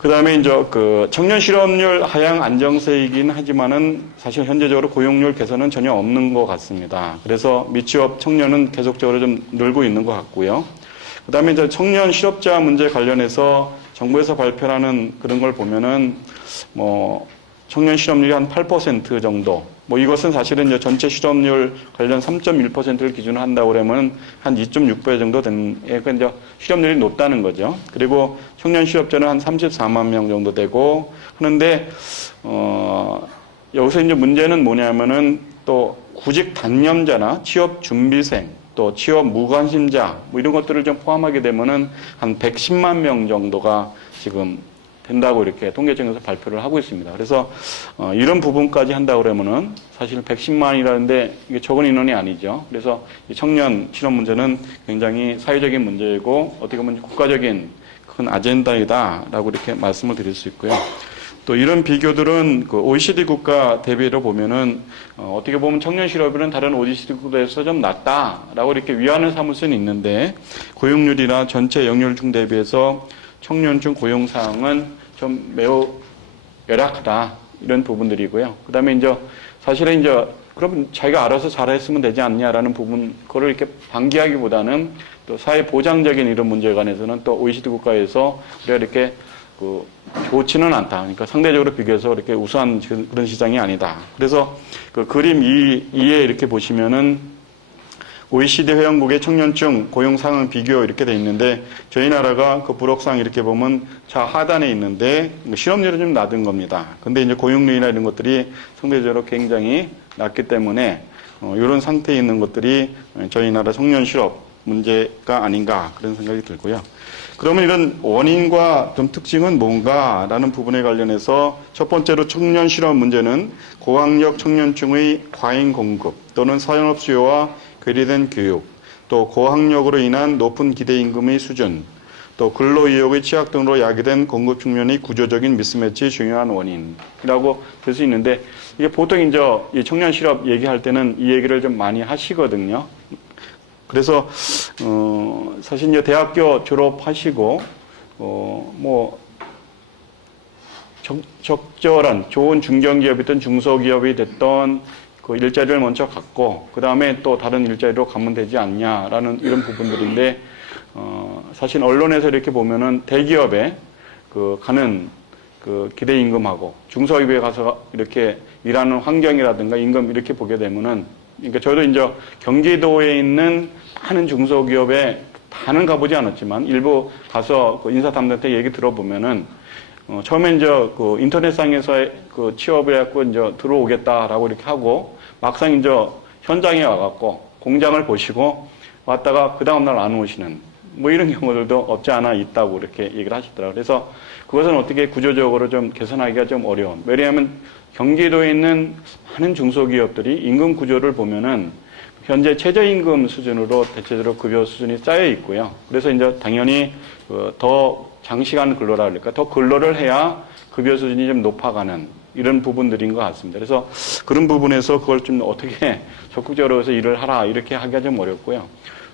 그다음에 이제 그 청년 실업률 하향 안정세이긴 하지만은 사실 현재적으로 고용률 개선은 전혀 없는 것 같습니다. 그래서 미취업 청년은 계속적으로 좀 늘고 있는 것 같고요. 그다음에 이제 청년 실업자 문제 관련해서 정부에서 발표하는 그런 걸 보면은 뭐 청년 실업률이 한 8% 정도. 뭐 이것은 사실은 이제 전체 실업률 관련 3.1%를 기준으로 한다고 그러면 한 2.6배 정도 되는, 그러니까 이제 실업률이 높다는 거죠. 그리고 청년 실업자는 한 34만 명 정도 되고 하는데, 여기서 이제 문제는 뭐냐면은 또 구직 단념자나 취업 준비생, 또 취업 무관심자, 뭐 이런 것들을 좀 포함하게 되면은 한 110만 명 정도가 지금 된다고 이렇게 통계청에서 발표를 하고 있습니다. 그래서 이런 부분까지 한다고 그러면은 사실 110만이라는데 이게 적은 인원이 아니죠. 그래서 이 청년 실업 문제는 굉장히 사회적인 문제이고 어떻게 보면 국가적인 큰 아젠다이다라고 이렇게 말씀을 드릴 수 있고요. 또 이런 비교들은 그 OECD 국가 대비로 보면은 어떻게 보면 청년 실업률은 다른 OECD 국가에서 좀 낮다라고 이렇게 위안을 삼을 수는 있는데 고용률이나 전체 영유율 대비해서 청년층 고용 사항은 좀 매우 열악하다 이런 부분들이고요. 그다음에 이제 사실은 이제 그럼 자기가 알아서 잘했으면 되지 않냐라는 부분 그거를 이렇게 방기하기보다는 또 사회 보장적인 이런 문제에 관해서는 또 OECD 국가에서 우리가 이렇게 그 좋지는 않다. 그러니까 상대적으로 비교해서 이렇게 우수한 그런 시장이 아니다. 그래서 그 그림 2에 이렇게 보시면은 OECD 회원국의 청년층 고용 상황 비교 이렇게 돼 있는데 저희 나라가 그 부록상 이렇게 보면 하단에 있는데 실업률은 좀 낮은 겁니다. 근데 이제 고용률이나 이런 것들이 상대적으로 굉장히 낮기 때문에 이런 상태에 있는 것들이 저희 나라 청년 실업 문제가 아닌가 그런 생각이 들고요. 그러면 이런 원인과 좀 특징은 뭔가라는 부분에 관련해서 첫 번째로 청년 실업 문제는 고학력 청년층의 과잉 공급 또는 사연업 수요와 괴리된 교육, 또 고학력으로 인한 높은 기대 임금의 수준, 또 근로의욕의 취약 등으로 야기된 공급 측면의 구조적인 미스매치의 중요한 원인이라고 될 수 있는데 이게 보통 이제 이 청년 실업 얘기할 때는 이 얘기를 좀 많이 하시거든요. 그래서 사실 이제 대학교 졸업하시고 뭐 적절한 좋은 중견기업이든 중소기업이 됐던 그 일자리를 먼저 갖고 그 다음에 또 다른 일자리로 가면 되지 않냐라는 이런 부분들인데 사실 언론에서 이렇게 보면은 대기업에 그 가는 그 기대 임금하고 중소기업에 가서 이렇게 일하는 환경이라든가 임금 이렇게 보게 되면은 그러니까 저도 이제 경기도에 있는 많은 중소기업에 다는 가보지 않았지만 일부 가서 그 인사담당자 얘기 들어보면은 처음에 이제 그 인터넷상에서 그 취업을 해갖고 이제 들어오겠다라고 이렇게 하고 막상 이제 현장에 와갖고 공장을 보시고 왔다가 그 다음날 안 오시는 뭐 이런 경우들도 없지 않아 있다고 이렇게 얘기를 하시더라고요. 그래서 그것은 어떻게 구조적으로 좀 개선하기가 좀 어려운. 왜냐하면 경기도에 있는 많은 중소기업들이 임금 구조를 보면은 현재 최저임금 수준으로 대체적으로 급여 수준이 쌓여 있고요. 그래서 이제 당연히 더 장시간 근로라 그럴까 더 근로를 해야 급여 수준이 좀 높아가는 이런 부분들인 것 같습니다. 그래서 그런 부분에서 그걸 좀 어떻게 적극적으로 해서 일을 하라 이렇게 하기가 좀 어렵고요.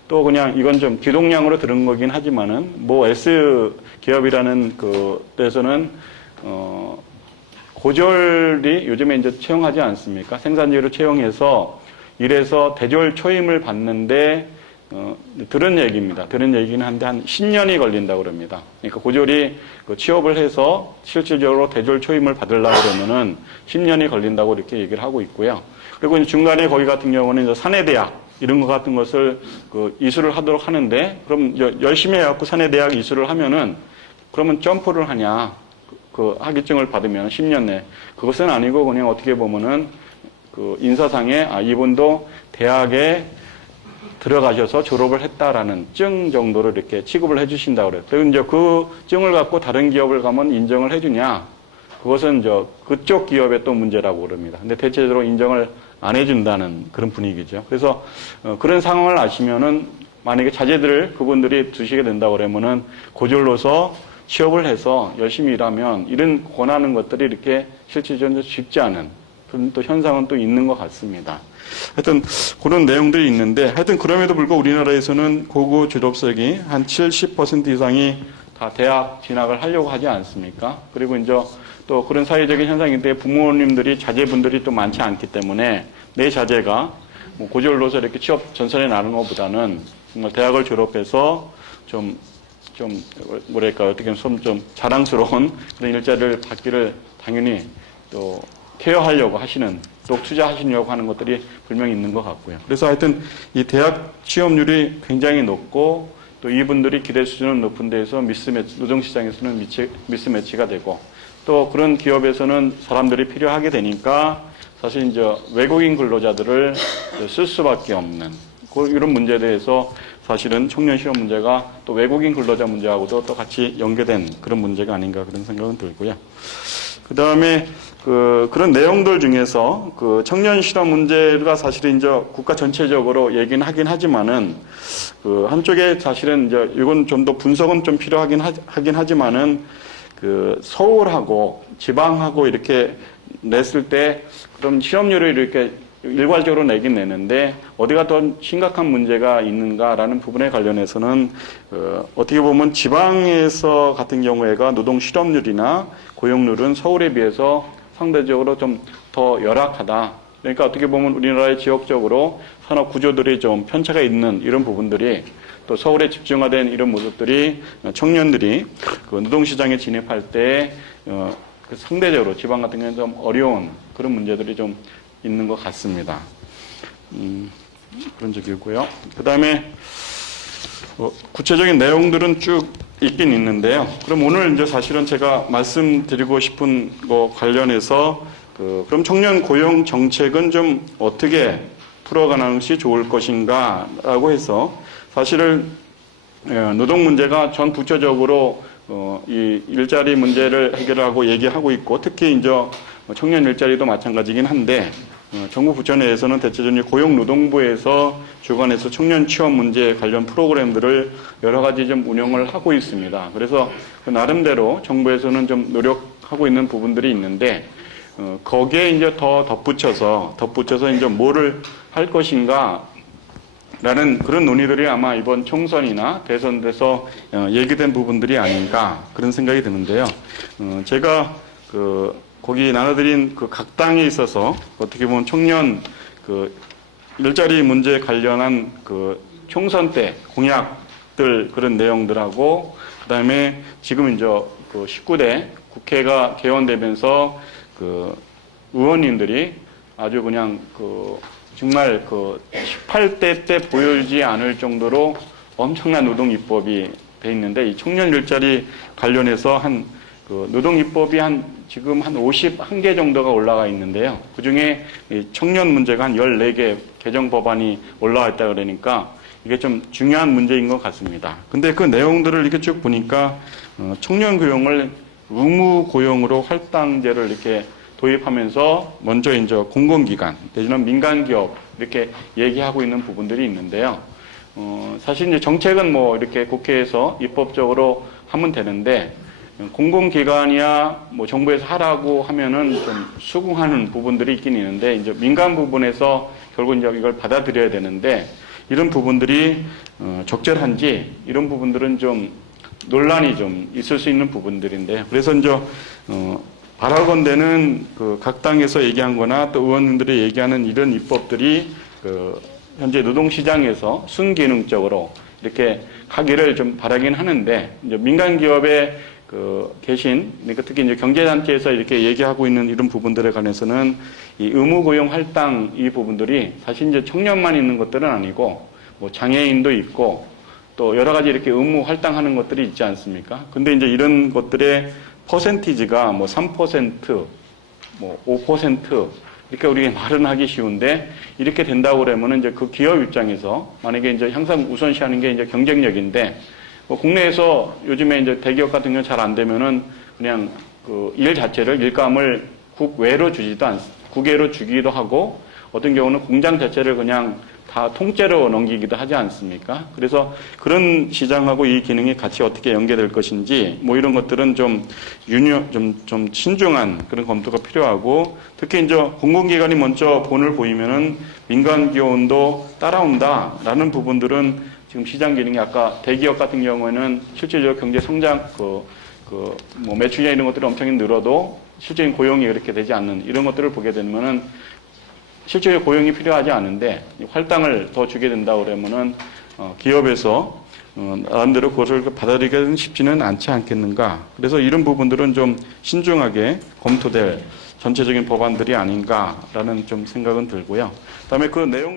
또 그냥 이건 좀 기동량으로 들은 거긴 하지만은 뭐 S 기업이라는 그 데서는 고졸이 요즘에 이제 채용하지 않습니까? 생산직으로 채용해서 이래서 대졸 초임을 받는데 들은 얘기입니다. 들은 얘기는 한데 한 10년이 걸린다고 그럽니다. 그러니까 고졸이 그 취업을 해서 실질적으로 대졸 초임을 받으려고 그러면은 10년이 걸린다고 이렇게 얘기를 하고 있고요. 그리고 중간에 거기 같은 경우는 이제 사내대학 이런 것 같은 것을 그 이수를 하도록 하는데 그럼 열심히 해갖고 사내대학 이수를 하면은 그러면 점프를 하냐 그 학위증을 받으면 10년 내 그것은 아니고 그냥 어떻게 보면은 그 인사상에 이분도 대학에 들어가셔서 졸업을 했다라는 증 정도로 이렇게 취급을 해주신다고 그래요. 그리고 이제 그 증을 갖고 다른 기업을 가면 인정을 해주냐? 그것은 그쪽 기업의 또 문제라고 그럽니다. 근데 대체적으로 인정을 안 해준다는 그런 분위기죠. 그래서 그런 상황을 아시면은 만약에 자제들을 그분들이 두시게 된다고 그러면은 고졸로서 취업을 해서 열심히 일하면 이런 권하는 것들이 이렇게 실질적으로 쉽지 않은 그런 또 현상은 또 있는 것 같습니다. 하여튼 그런 내용들이 있는데 하여튼 그럼에도 불구하고 우리나라에서는 고교 졸업생이 한 70% 이상이 다 대학 진학을 하려고 하지 않습니까? 그리고 이제 또 그런 사회적인 현상인데 부모님들이 자제분들이 또 많지 않기 때문에 내 자제가 뭐 고졸로서 이렇게 취업 전선에 나는 것보다는 정말 대학을 졸업해서 좀 뭐랄까 어떻게 보면 좀 자랑스러운 그런 일자리를 받기를 당연히 또 케어하려고 하시는 또 투자하시려고 하는 것들이 분명히 있는 것 같고요. 그래서 하여튼 이 대학 취업률이 굉장히 높고 또 이분들이 기대 수준은 높은 데에서 노동시장에서는 미스매치가 되고 또 그런 기업에서는 사람들이 필요하게 되니까 사실 이제 외국인 근로자들을 쓸 수밖에 없는 이런 문제에 대해서 사실은 청년 실업 문제가 또 외국인 근로자 문제하고도 또 같이 연계된 그런 문제가 아닌가 그런 생각은 들고요. 그 다음에 그런 내용들 중에서 그 청년 실업 문제가 사실은 이제 국가 전체적으로 얘기는 하긴 하지만은 그 한쪽에 사실은 이제 이건 좀 더 분석은 좀 필요하긴 하지만은 그 서울하고 지방하고 이렇게 냈을 때 그럼 실업률을 이렇게 일괄적으로 내긴 내는데 어디가 더 심각한 문제가 있는가라는 부분에 관련해서는 어떻게 보면 지방에서 같은 경우에가 노동 실업률이나 고용률은 서울에 비해서 상대적으로 좀 더 열악하다. 그러니까 어떻게 보면 우리나라의 지역적으로 산업 구조들이 좀 편차가 있는 이런 부분들이 또 서울에 집중화된 이런 모습들이 청년들이 그 노동시장에 진입할 때 상대적으로 지방 같은 경우는 좀 어려운 그런 문제들이 좀 있는 것 같습니다. 그런 적이 있고요. 그 다음에 구체적인 내용들은 쭉 있긴 있는데요. 그럼 오늘 이제 사실은 제가 말씀드리고 싶은 거 관련해서 그럼 청년 고용 정책은 좀 어떻게 풀어가는 것이 좋을 것인가라고 해서 사실은 노동 문제가 전 부처적으로 이 일자리 문제를 해결하고 얘기하고 있고 특히 이제 청년 일자리도 마찬가지긴 한데 정부 부처 내에서는 대체적으로 고용노동부에서 주관해서 청년 취업 문제 관련 프로그램들을 여러 가지 좀 운영을 하고 있습니다. 그래서 나름대로 정부에서는 좀 노력하고 있는 부분들이 있는데 거기에 이제 더 덧붙여서 이제 뭐를 할 것인가 라는 그런 논의들이 아마 이번 총선이나 대선에서 얘기된 부분들이 아닌가 그런 생각이 드는데요. 제가 거기 나눠드린 각 당에 있어서 어떻게 보면 청년 일자리 문제 관련한 총선 때 공약들 그런 내용들하고 그다음에 지금 이제 19대 국회가 개원되면서 의원님들이 아주 그냥 정말 18대 때 보여지지 않을 정도로 엄청난 노동 입법이 돼 있는데 이 청년 일자리 관련해서 노동 입법이 지금 한 51개 정도가 올라가 있는데요. 그 중에 청년 문제가 한 14개 개정 법안이 올라와 있다 그러니까 이게 좀 중요한 문제인 것 같습니다. 근데 그 내용들을 이렇게 쭉 보니까 청년 고용을 의무 고용으로 할당제를 이렇게 도입하면서 먼저 이제 공공기관, 내지는 민간기업 이렇게 얘기하고 있는 부분들이 있는데요. 사실 이제 정책은 뭐 이렇게 국회에서 입법적으로 하면 되는데 공공기관이야 뭐 정부에서 하라고 하면은 좀 수긍하는 부분들이 있긴 있는데 이제 민간 부분에서 결국 이제 이걸 받아들여야 되는데 이런 부분들이 적절한지 이런 부분들은 좀 논란이 좀 있을 수 있는 부분들인데 그래서 이제 바라건대는 각 당에서 얘기한 거나 또 의원님들이 얘기하는 이런 입법들이 현재 노동시장에서 순기능적으로 이렇게 가기를 좀 바라긴 하는데 이제 민간 기업에 계신 그러니까 특히 이제 경제단체에서 이렇게 얘기하고 있는 이런 부분들에 관해서는 이 의무고용 할당 이 부분들이 사실 이제 청년만 있는 것들은 아니고 뭐 장애인도 있고 또 여러 가지 이렇게 의무 할당하는 것들이 있지 않습니까? 근데 이제 이런 것들의 퍼센티지가 뭐 3%, 뭐 5% 이렇게 우리가 말은 하기 쉬운데 이렇게 된다고 그러면은 이제 그 기업 입장에서 만약에 이제 항상 우선시하는 게 이제 경쟁력인데 국내에서 요즘에 이제 대기업 같은 경우 잘 안 되면은 그냥 일 자체를 일감을 국외로 국외로 주기도 하고 어떤 경우는 공장 자체를 그냥 다 통째로 넘기기도 하지 않습니까? 그래서 그런 시장하고 이 기능이 같이 어떻게 연계될 것인지 뭐 이런 것들은 좀 신중한 그런 검토가 필요하고 특히 이제 공공기관이 먼저 본을 보이면은 민간 기업도 따라온다라는 부분들은 지금 시장 기능이 아까 대기업 같은 경우에는 실질적으로 경제 성장 뭐 매출이나 이런 것들이 엄청 늘어도 실질적인 고용이 그렇게 되지 않는 이런 것들을 보게 되면은 실질적인 고용이 필요하지 않은데 할당을 더 주게 된다 그러면은 기업에서 나름대로 그것을 받아들이기는 쉽지는 않지 않겠는가. 그래서 이런 부분들은 좀 신중하게 검토될 전체적인 법안들이 아닌가라는 좀 생각은 들고요. 그다음에 그 내용